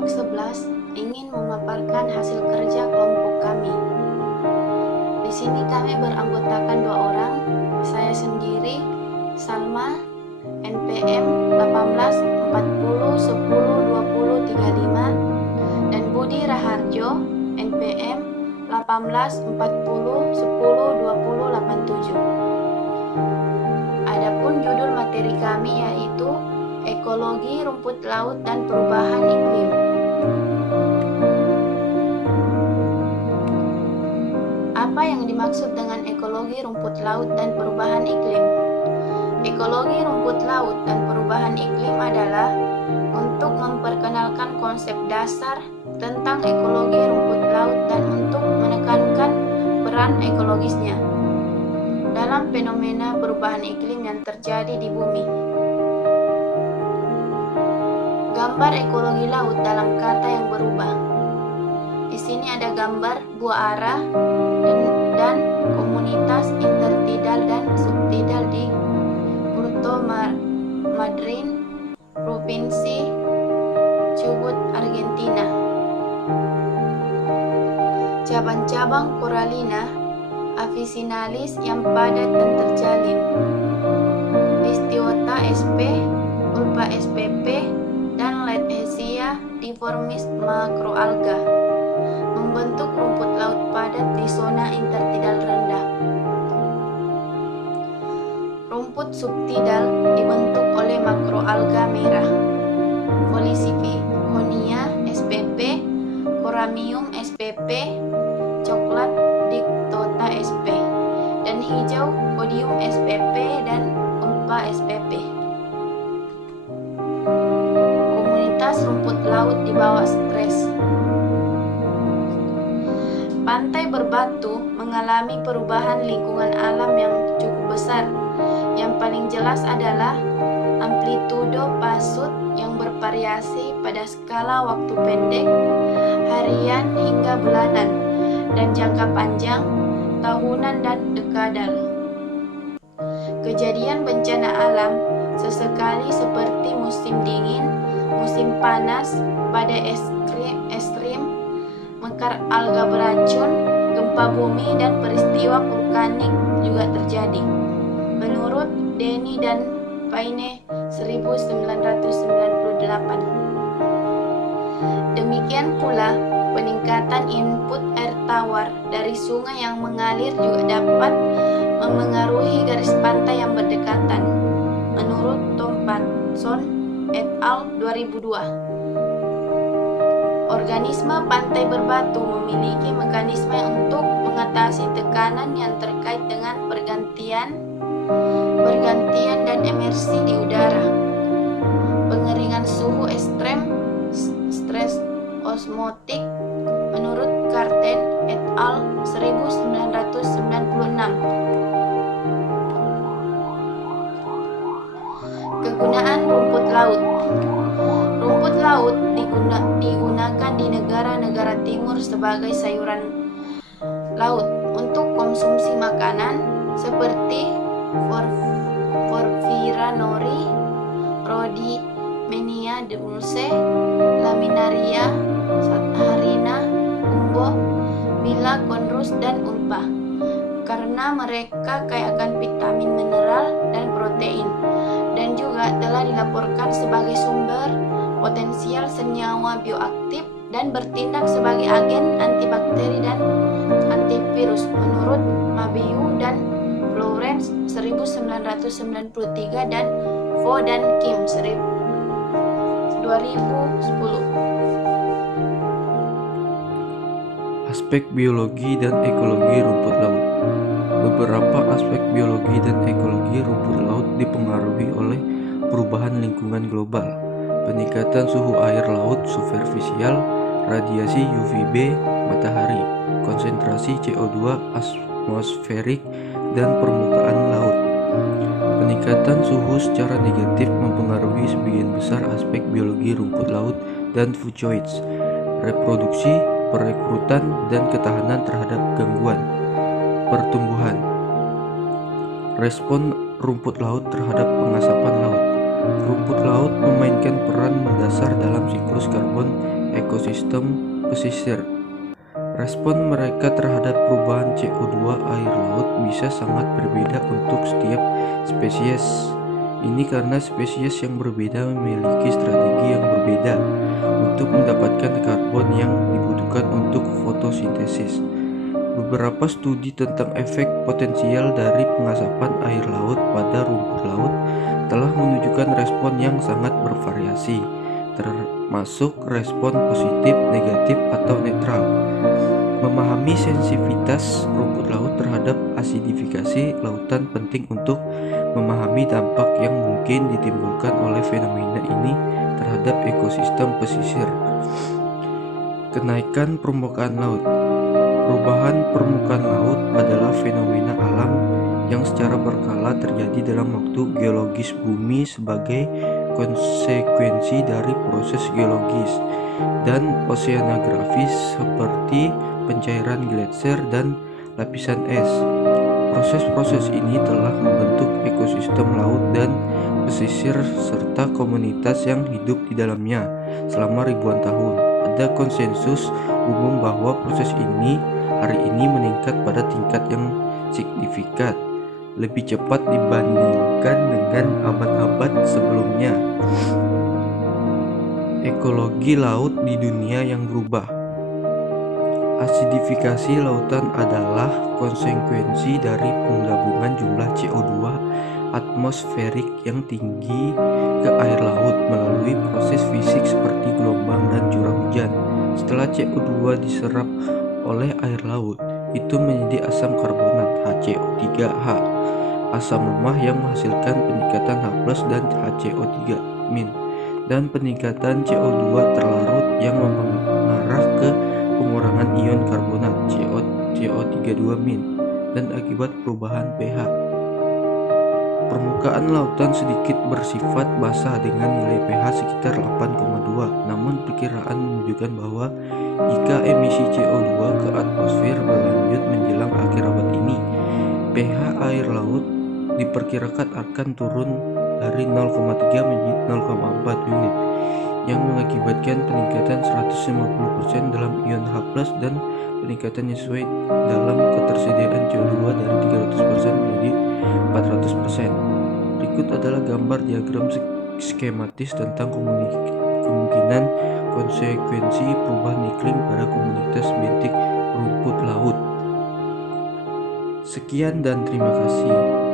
kelompok 11 ingin memaparkan hasil kerja kelompok kami. Di sini kami beranggotakan 2 orang, saya sendiri, Salma, NPM 18 40 10 20 35, dan Budi Raharjo, NPM 18 40 10 20 87. Adapun judul materi kami yaitu Ekologi Rumput Laut dan Perubahan Iklim. Apa yang dimaksud dengan ekologi rumput laut dan perubahan iklim? Ekologi rumput laut dan perubahan iklim adalah untuk memperkenalkan konsep dasar tentang ekologi rumput laut dan untuk menekankan peran ekologisnya dalam fenomena perubahan iklim yang terjadi di bumi. Gambar ekologi laut dalam kata yang berubah. Di sini ada gambar buah arah dan komunitas intertidal dan subtidal di Puerto Madryn, Provinsi Chubut, Argentina. Cabang-cabang Corallina officinalis yang padat dan terjalin. Distiota sp, Ulpa spp, dan Laethesia difformis makroalga membentuk rumput laut padat di zona intertidal rendah. Rumput subtidal dibentuk oleh makroalga merah, Foliciconia spp, Coramium spp, coklat Dictota sp, dan hijau Codium spp dan Ulpa spp. Rumput laut di bawah stres. Pantai berbatu mengalami perubahan lingkungan alam yang cukup besar. Yang paling jelas adalah amplitudo pasut yang bervariasi pada skala waktu pendek, harian hingga bulanan, dan jangka panjang, tahunan dan dekadal. Kejadian bencana alam sesekali seperti musim dingin, musim panas, badai ekstrim, mekar alga beracun, gempa bumi, dan peristiwa vulkanik juga terjadi. Menurut Denny dan Paine 1998. Demikian pula, peningkatan input air tawar dari sungai yang mengalir juga dapat memengaruhi garis pantai yang berdekatan. Menurut Tom Patson et al. 2002. Organisme pantai berbatu memiliki mekanisme untuk mengatasi tekanan yang terkait dengan bergantian dan emersi di udara, pengeringan suhu ekstrem, stres osmotik, menurut Carten et al. 1996. Kegunaan rumput laut. Rumput laut digunakan di negara-negara timur sebagai sayuran laut untuk konsumsi makanan seperti Porphyra nori, Rhodymenia dulce, Laminaria saharina, Umbo, Bila conrus, dan Ulpa, karena mereka kaya akan vitamin mineral dan protein, dan juga telah dilaporkan sebagai sumber potensial senyawa bioaktif dan bertindak sebagai agen antibakteri dan antivirus menurut Mabiu dan Florence 1993 dan Vo dan Kim 2010. Aspek biologi dan ekologi rumput laut. Beberapa aspek biologi dan ekologi rumput laut dipengaruhi oleh perubahan lingkungan global, peningkatan suhu air laut superficial, radiasi UVB matahari, konsentrasi CO2 atmosferik, dan permukaan laut. Peningkatan suhu secara negatif mempengaruhi sebagian besar aspek biologi rumput laut dan fucoids, reproduksi, perekrutan, dan ketahanan terhadap gangguan pertumbuhan. Respon rumput laut terhadap pengasapan laut. Rumput laut memainkan peran mendasar dalam siklus karbon ekosistem pesisir. Respon mereka terhadap perubahan CO2 air laut bisa sangat berbeda untuk setiap spesies. Ini karena spesies yang berbeda memiliki strategi yang berbeda untuk mendapatkan karbon yang dibutuhkan untuk fotosintesis. Beberapa studi tentang efek potensial dari pengasapan air laut pada rumput laut telah menunjukkan respon yang sangat bervariasi, termasuk respon positif, negatif, atau netral. Memahami sensitivitas rumput laut terhadap asidifikasi lautan penting untuk memahami dampak yang mungkin ditimbulkan oleh fenomena ini terhadap ekosistem pesisir. Kenaikan permukaan laut. Perubahan permukaan laut adalah fenomena alam yang secara berkala terjadi dalam waktu geologis bumi sebagai konsekuensi dari proses geologis dan oseanografis seperti pencairan gletser dan lapisan es. Proses-proses ini telah membentuk ekosistem laut dan pesisir serta komunitas yang hidup di dalamnya selama ribuan tahun. Ada konsensus umum bahwa proses ini hari ini meningkat pada tingkat yang signifikan, lebih cepat dibandingkan dengan abad-abad sebelumnya. Ekologi laut di dunia yang berubah. Asidifikasi lautan adalah konsekuensi dari penggabungan jumlah CO2 atmosferik yang tinggi ke air laut melalui proses fisik seperti gelombang dan curah hujan. Setelah CO2 diserap oleh air laut, itu menjadi asam karbonat HCO3H, asam lemah yang menghasilkan peningkatan H+ dan HCO3-, dan peningkatan CO2 terlarut yang mengarah ke pengurangan ion karbonat CO32-, dan akibat perubahan pH. Permukaan lautan sedikit bersifat basah dengan nilai pH sekitar 8,2. Namun perkiraan menunjukkan bahwa jika emisi CO2 ke atmosfer berlanjut menjelang akhir abad ini, pH air laut diperkirakan akan turun dari 0,3 menjadi 0,4 unit, yang mengakibatkan peningkatan 150% dalam ion H+ dan peningkatan sesuai dalam ketersediaan CO2 dari 300% menjadi 400%. Berikut adalah gambar diagram skematis tentang kemungkinan konsekuensi perubahan iklim pada komunitas bentik rumput laut. Sekian dan terima kasih.